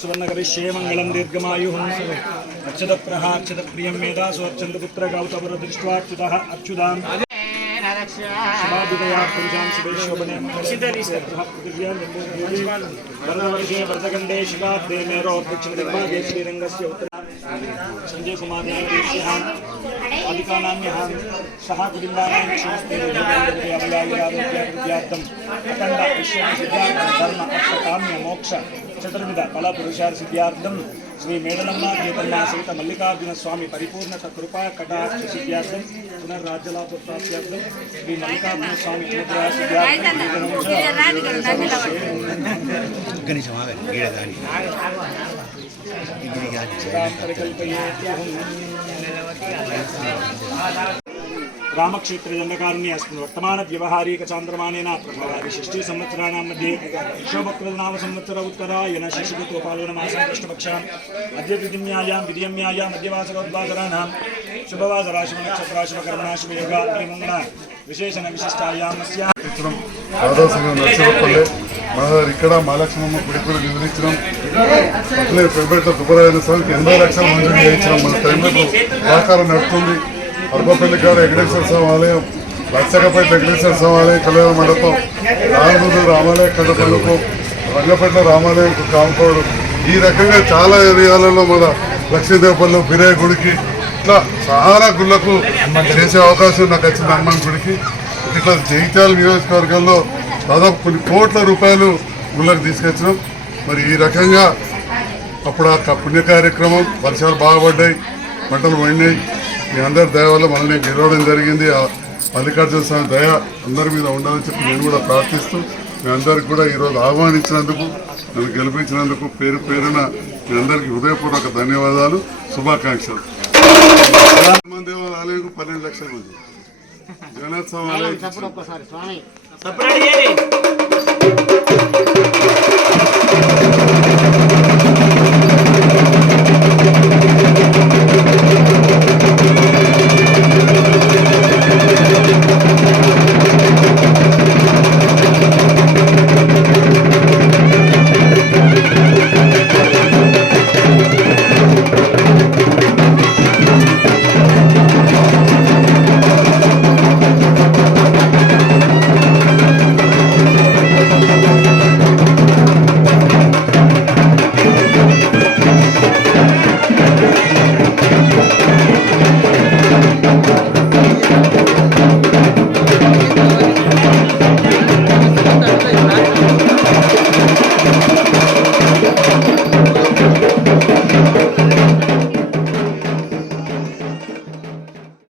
सुवर्णकरिष्ये मंगलम दीर्घमायुः अच्युत प्रियं मेधासु अच्युत पुत्र गौतम दृष्ट्वा अच्युतः अच्युतां वरदवर्षे वरदखण्डे शिखाब्दे मेरोर्दक्षिणदिग्भागे श्रीरङ्गस्य संजय कुमार अधिकानाम्यः सह कुटुम्बानां विद्यार्थम् अखण्ड धर्म अर्थकाम्य मोक्ष चतुर्विध फल पुरुषार्थ सिद्ध्यार्थम श्री मेडलम्मा गीतम्मा सहित मल्लिकार्जुन स्वामी परिपूर्णत कृपा कटाक्ष सिद्ध्यार्थम पुनर्राज्यलाभप्राप्त्यर्थम श्री मल्लिकार्जुन स्वामी अनुग्रह सिद्ध्यार्थम रामक्षेत्र दंडकारुण्य वर्तमान व्यवहारिक चांद्रमानेन प्रभावादि 60 संवत्सराणां मध्ये शोभकृतनाम संवत्सर उत्तरायण शिशिरतोपालनमासं कृष्णपक्षाम् अद्य द्वितीयायां विधियम्यायां मध्यवासरोद्वासराणां शुभवासराशिवनक्षत्राशिवकर्मणाशिवयोगाग्निमङ्गला विशेषण विशिष्टायां రాధాసంగం నర్సరపల్లె మన ఇక్కడ మహాలక్ష్మమ్మ గుడిపూరు వివరించడం అట్లే పెంపేట సుబ్బరాయన స్వామికి 80 లక్షలు మంజూరు చేయించడం మన టైంలో సహకారం నడుస్తుంది. అర్బపల్లి కాడ వెంకటేశ్వర స్వామి ఆలయం, లక్షకపేట వెంకటేశ్వర స్వామి ఆలయం, కళ్యాణ మండపం, నాగనూరు రామాలయ కళ్యాణ మండపం, రంగపేట రామాలయం కాంపౌండ్, ఈ రకంగా చాలా ఏరియాలలో మన లక్ష్మీదేవపల్లి బిరయ్య గుడికి ఇట్లా చాలా గుళ్ళకు చేసే అవకాశం నాకు వచ్చింది. హనుమాన్ గుడికి ఇట్లా జగిత్యాల నియోజకవర్గంలో దాదాపు కొన్ని కోట్ల రూపాయలు గుళ్ళకు తీసుకొచ్చినాం. మరి ఈ రకంగా అప్పుడు ఆ పుణ్య కార్యక్రమం, వర్షాలు బాగుపడ్డాయి, పంటలు పండినాయి. మీ అందరి దయ వల్ల మనల్ని గెలవడం జరిగింది. మల్లికార్జున స్వామి దయ అందరి మీద ఉండాలని చెప్పి నేను కూడా ప్రార్థిస్తూ మీ అందరికి కూడా ఈరోజు ఆహ్వానించినందుకు, నన్ను గెలిపించినందుకు పేరు పేరున మీ అందరికీ హృదయపూర్వక ధన్యవాదాలు, శుభాకాంక్షలు. ఆలయం 12 లక్షల మంది, జగన్నాథ స్వామి ఆలయం